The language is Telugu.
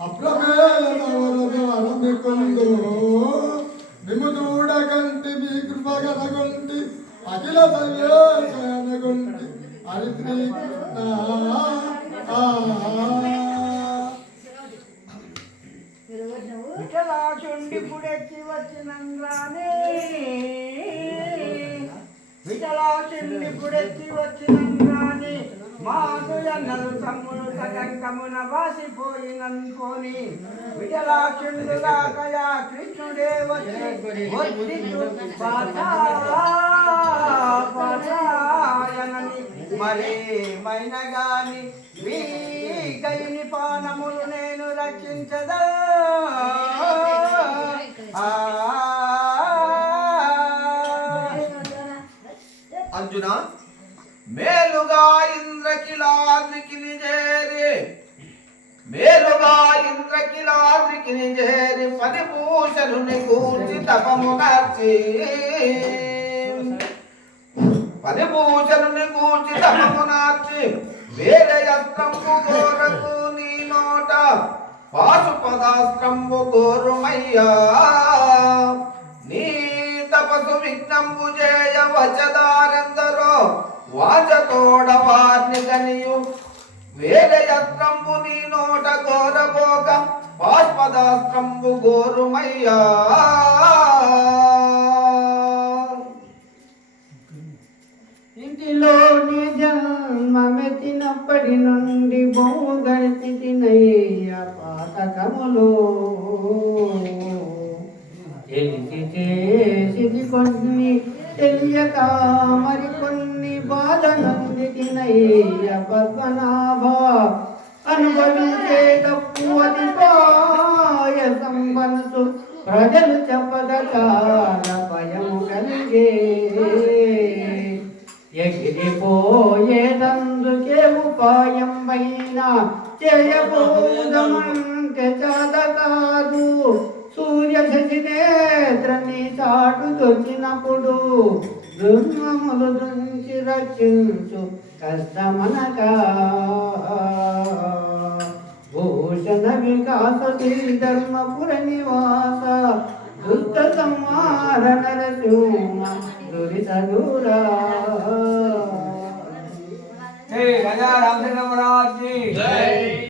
అప్రమేయవరదవరమికుందు మిము చూడగంటి మీ కృప అఖిల సర్వేశనగొంటి హరిత్రి ఆ. విఠలాచుండి పుడెక్కి వచ్చినంగానే విఠలాచుండి పుడెక్కి వచ్చినంగానే తమ్ముడు సకంకమున వాసిపోయిననుకోని విఠలాచుండు కృష్ణుడే వచ్చి వచ్చి పాఠాయనని మరేమైన గాని మీ గైని పానములు నేను రక్షించదా? అర్జున? మేలుగా ఇంద్రకిలాద్రికి నిజేరి. మేలుగా ఇంద్రకిలాద్రికి నిజేరి. పది పూషలుని కూర్చి తపము నర్చి పది పూషలుని కూర్చి తపము నార్చి వేరే అస్త్రంబు కోరకు నీ నోట. పాశుపదాస్త్రంబు కోరుమయ్యా నీ తపసు విఘ్నంబు చేయ వచ్చదారెందరో వాచతోడ వారిని గనియు నీ నోట కోరబోక బాష్పదాస్త్రంబు గోరుమయ్యా. ఇంటిలోని జన్మమెత్తినప్పటి నుండి బొమ్ము గడిపినయ్య పాతకములో. తెలిసి చేసిది కొన్ని తెలియక మరికొన్ని పద్మనాభ. అనుభవించే తప్పు అది సంబంధు. ప్రజలు చెప్పక చాలా భయం కలిగే. ఎగిరిపోయేదందుకే ఉపాయం పైన చేయబోదమంటే చాద కాదు వచ్చినప్పుడు దొచ్చినప్పుడు దుర్మములు నుంచి రక్షించు కష్టమనక భూషణ వికాస ధర్మపుర నివాస దుష్ట సంహార నరసింహ దురిత దూరా. జై రాజా రామచంద్ర